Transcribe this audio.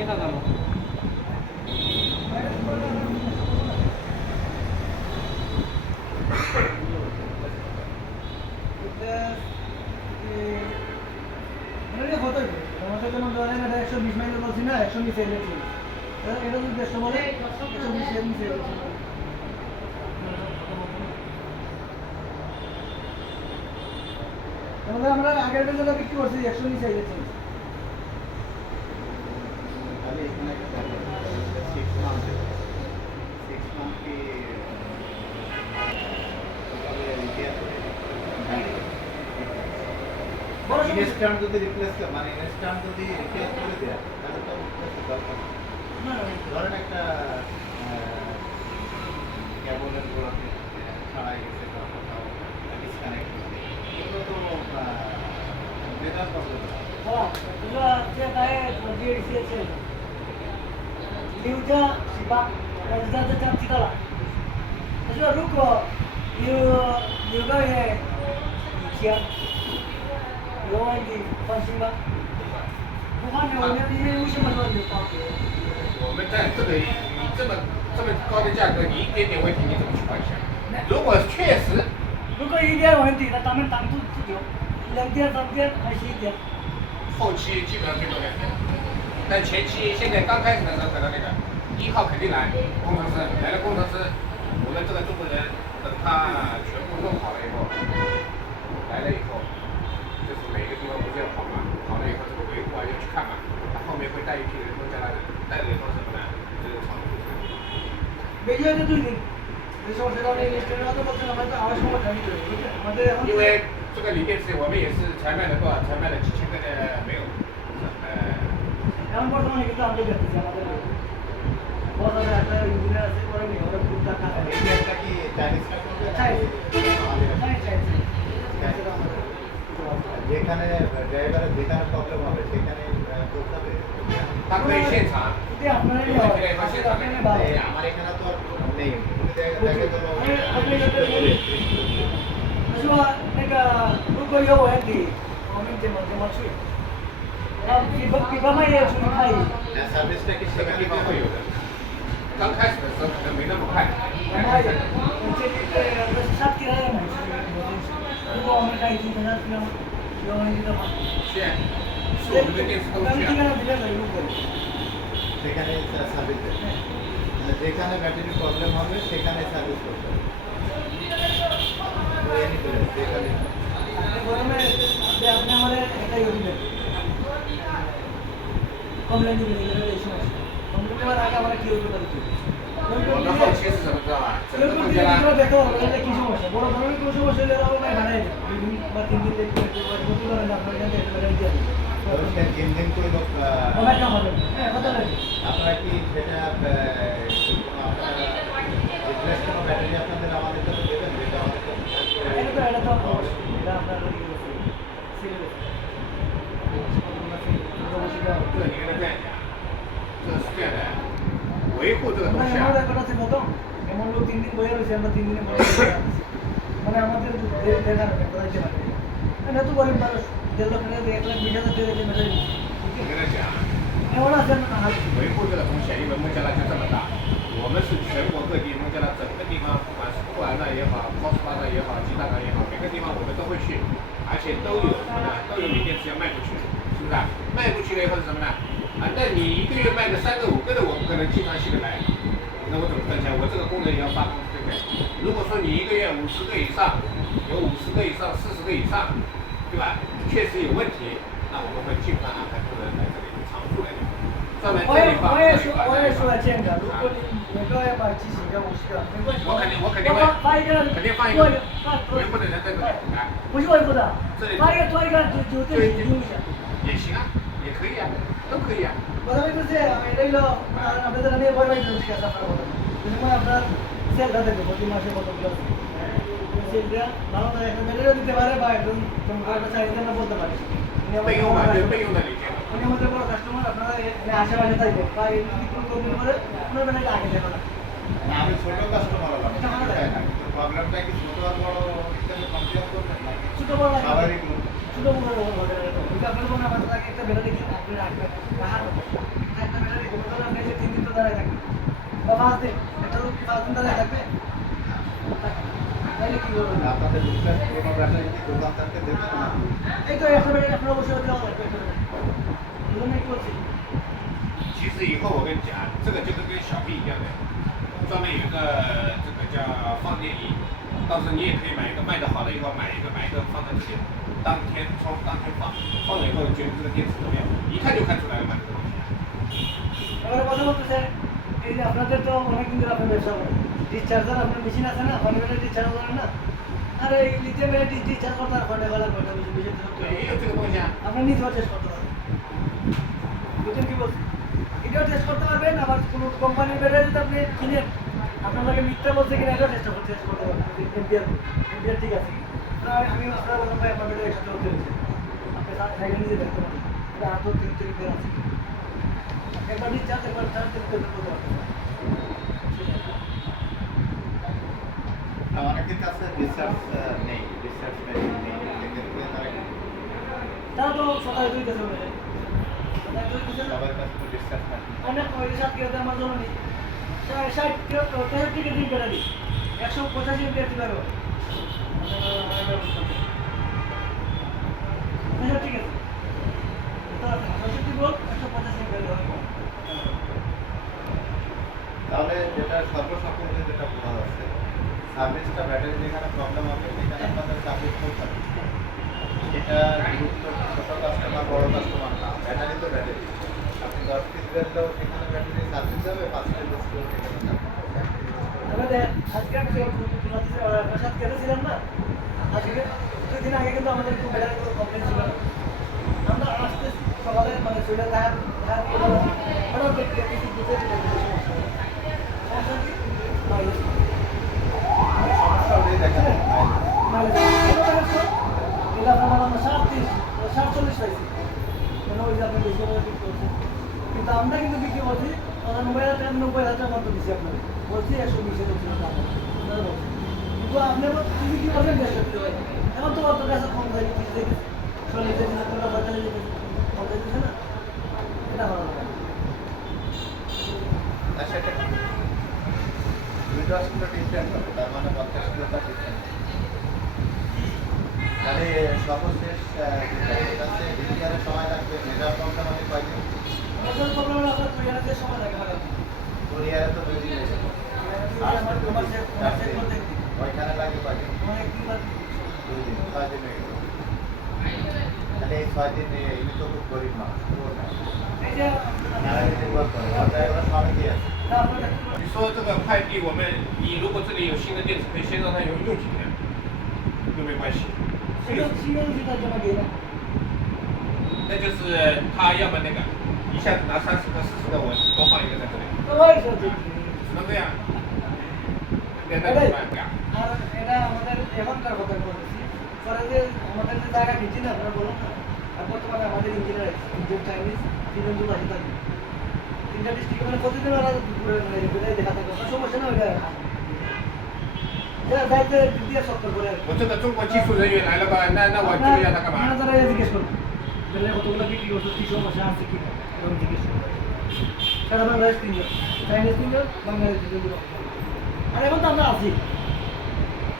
এটা জানো যেমন ধরেন এটা 120 মাইল বলছি না 100 নিচে এনেছি এটা যদি 150 বলে 120 এর নিচে এনেছি তাহলে আমরা আগের জন্য বিক্রি করছি 100 নিচে এনেছি তাহলে এখানে একটা 6 মান্থ কি ইনস্ট্যান্ট যদি রিপ্লেস মানে ইনস্ট্যান্ট যদি রিপ্লেস করে দেয় তাহলে তো দরকার না ধরেন একটা কেবলের গোড়াতে ছাড়াই গেছে বা কোথাও ডিসকানেক্ট এগুলো তো বেদার প্রবলেম如果有个人以前有问题，放心吧。不放心，我们因为为什么说有放？我们在这个你这么高的价格，你一点点问题你怎么去换钱？如果确实，如果一点问题，那咱们当不久，2天3天还是1天。后期基本上最多2天，但前期现在刚开始的时候可能那个1号肯定来，工程师来了，工程师，我们这个中国人等他全部弄好了以后，来了以后，就是每个地方不是要跑嘛，跑了以后这个维护啊要去看嘛，他后面会带一批人工加来的，带的人工什么呢？就是长途车。每月的对的，为什么知道那个？这都不知道，我们这20多天的，我这因为这个锂电池我们也是才卖了多少？才卖了几千个的没有，然后我从那个咱们这边之前我这里，我这边还有1年是我这里我这不咋看的。এটা কি চাইনিজ কাস্টমার যেখানে ড্রাইভারের যেখানে প্রবলেম হবে সেখানে পৌঁছাবে他可以现场，对啊，我们这里他现场给你আমার এখানে তো আর নেই দেখে তো他说那个如果有问题，我们怎么去？比方也出去看一下。সার্ভিসটা কি这个地সেখানে方会有的。刚开始的时候可能没那么快。这是3天的买是如果我们开机，可能有问题的话，现在是我们的电池都需要。সেখানে সার্ভিস দেবে মানে যেখানে ব্যাটারি প্রবলেম হবে সেখানে সার্ভিস করতে হবে যেখানে প্রথমে আপনি আমাদের একটা ইয়ে দিবেন কমপ্লেন দিবেন এই সমস্যা কমপ্লেন দেওয়ার আগে আমরা কি হতে পারি我们后期是什么知道吧？整个东西啦。দেখতে হবে এটা কি সমস্যা বড় ধরনের কোনো সমস্যা হলে আমরা বাড়াই দেব 2 দিন বা 3 দিন দেখতে প্রতি ধরেন আপনার কাছে এটা বাড়াই দিয়ে দিন করে অনেক কাম হবে হ্যাঁ কথা লাগে আপনারা কি সেটা রিপ্লেস কোনো ব্যাটারি আপনাদের আমাদের কাছে দেবেন যেটা আমাদের এটা তো অবশ্যই এটা আপনার这你跟他这样讲，这是这样的，维护这个东西啊。এমন লোক 3 দিন বয়ে রয়েছে আমরা 3 দিনে বয়ে মানে আমাদের দেখার কথা হচ্ছে না তো গরিব মানুষ 1.5 লাখ টাকা 1 লাখ 20 হাজার টাকা দিয়ে মেটাই你跟他讲，এমন আছে না维护这个东西，因为孟加拉就这么大，我们是全国各地孟加拉整个地方，不管是布兰纳也好，高斯巴达也好，吉达港也好，每个地方我们都会去，而且都有什么呢？都有锂电池要卖出去，是不是？卖出去了以后是什么呢？啊，那你1个月卖个3个5个的，我不可能经常性的来，那我怎么挣钱？我这个工人也要发工资，对不对？如果说你1个月50个以上，有50个以上、40个以上，对吧？确实有问题，那我们会尽快安排工人来这里常驻来专门这里放。我也说了见的，如果你每个要买几十个、50个，没关系。我肯定会发一个，肯定放一个维护的人在这里，哎，不是维护的，发一个多一个就对用一下。也行啊，也可以啊，都可以啊。কথা বলতেছে এটা হলো আপনাদের আমি বড় ভাই ঠিক আছে আপনার কথা যেমন আপনার সেলটা দেখো প্রতি মাসে কতগুলো সেলটা ভালো না একটা মেটেরিয়াল দিতে পারে বা একদম তোমার চাহিদা না বলতে পারে 备用嘛，就是备用的零件。 উনি আমাদের বড় কাস্টমার আপনারা আশেপাশে থাকবেন বা এই কোম্পানি করে আপনার বেলায় আগে দেখো না আমি ছোট কাস্টমার হলাম প্রবলেমটা কি ছোট আর বড় হিসেবে কমপ্লেন করবেন না ছোট বড় স্বাভাবিক শুধু মনে হবে না কিন্তু আপনার মনে আমাদের আগে একটা বেলা দেখি আপনি রাখবেন রাখার একটা বেলা দেখি ধরুন আপনি যে 3 দিন তো দাঁড়ায় থাকবেন বা 5 দিন একটা লোক কি 5 দিন দাঁড়ায় থাকবে তাহলে কি করবেন আপনাদের রিপ্লেস পুরোনো ব্যাটারি কি দোকানদারকে দেবেন না? এই তো একটা বেলা আপনার অবশ্যই দেওয়া লাগবে একটা বেলা বুঝলেন কি বলছি其实以后我跟你讲，这个就是跟小币一样的，专门有一个这个叫放电仪，到时候你也可以买一个卖的好的以后买一个放在这里，当天充当天放，放了以后觉得这个电池怎么样，一看就看出来了嘛这个东西。 এবারে কথা বলতেছে এই যে আপনাদের তো অনেক দিন ধরে আপনার ব্যবসা করেন ডিসচার্জার আপনার মেশিন আছে না অনেক ডিসচার্জ করেন না আর এই লিথিয়ামের ডিসচার্জ করতে আর কয়টা গলা কয়টা বেশি也有这个东西啊。আপনি নিজেও টেস্ট করতে পারবেন বুঝলেন কি বলছি এটাও টেস্ট করতে পারবেন আবার কোনো কোম্পানির ব্যাটারি যদি আপনি কিনেন আপনার লাগে মিথ্যা বলছে কিনা এটাও টেস্ট করতে পারবেন এমপিআর ঠিক আছে আমি আপনার বললাম ভাই আপনার ব্যাটারি একসাথে হতে হয়েছে আপনি সাইকেল নিজে দেখতে পারেন এটা আরও 3 বের আছে একবার ডিসচার্জ একবার চার্জ করতে পারবেন অনেকের কাছে রিসার্চ নেই, রিসার্চ মেশিন নেই, সেক্ষেত্রে তারা কি তারা তো সকালে দুইতেছে সবার কাছে তো রিসার্চ মেশিন অনেক ওই সাত কিলোতে আমার জন্য নেই 60 কিলো 63 কেজি ব্যাটারি 185 এমপি দিতে পারবো ঠিক আছে তো 65 ভোল্ট 185 এমপি হবে তাহলে যেটা সর্বসাকুল্যে যেটা বোঝা যাচ্ছে সার্ভিসটা ব্যাটারি যেখানে প্রবলেম হবে সেখানে আপনাদের সার্ভিস করতে হবে এটা গুরুত্ব ছোট কাস্টমার বড় কাস্টমার না ব্যাটারি তো ব্যাটারি আপনি 10 পিস বেচলেও সেখানে ব্যাটারি সার্ভিস যাবে 5 পিস বেচলেও সেখানে আমাদের আজকে আমি প্রসাদ কেটেছিলাম না আজকে 2 দিন আগে কিন্তু আমাদের খুব ব্যাটারি কোনো কমপ্লেন ছিল না আমরা আসতে সকালে মানে চলে তার হঠাৎ দেখতে কিছু বুঝে সমস্যা কি সমস্যা হলেই দেখা যায় কিন্তু আমরা কিন্তু বিক্রি করছি 90,000 মতো দিচ্ছি আপনাকে বলছি 120 কিন্তু আপনি বিক্রি করবেন 150 এখন তো অত কাছে কম যায় 40 দিচ্ছে কম দিচ্ছে না এটা ভালো লাগে আচ্ছা এটা দুটো আসলে ডিফারেন্ট হবে তার মানে 50 কিলোটা ডিফারেন্ট তাহলে সর্বশেষ এটাতে রিপেয়ারের সময় লাগবে মেজার প্রবলেম হলে কয়দিন মেজর প্রবলেম হলে আপনার কুরিয়ারের সময় লাগে ম্যাডাম কুরিয়ারে তো 2 দিন লেগে যাবে ওইখানে লাগে কয়দিন 2 দিন 6 দিন লেগে যাবে তাহলে এই 6 দিন এগুলো তো খুব গরিব মানুষ এই যে নির্ভর করে ড্রাইভার সবাই দিয়ে আছে你说这个快递，我们你如果这里有新的电池，可以先让它用几天，又没关系。সেটা সিএন যেটা জমা দিয়ে না那就是他要么那个一下子拿30个、40个，我多放一个在这里， তো ভাই সত্যি只能这样。那怎么办呀？ আর এটা আমাদের এখনকার কথা বলতেছি পরে যে আমাদের যে জায়গা কিনছি না আপনারা বলুন না আর বর্তমানে আমাদের ইঞ্জিনিয়ার ইন্ডিয়ান চাইনিজ তিনজন তো আসে থাকে 3টা ডিস্ট্রিক্ট মানে প্রতিদিন ওরা বেড়ে দেখা থাকে কোনো সমস্যা না ওইটা দায়িত্ব দ্বিতীয় সত্তর করে我这个中国技术人员来了吧？那我就要他干嘛？ আপনারা জিজ্ঞেস করুন বেলে কতগুলো বিক্রি করছো কি সমস্যা আছে কি এরকম জিজ্ঞেস করুন সারা বাংলাদেশ 3জন চাইনিজ 3জন বাংলাদেশ 2জন আর এখন তো আমরা আছি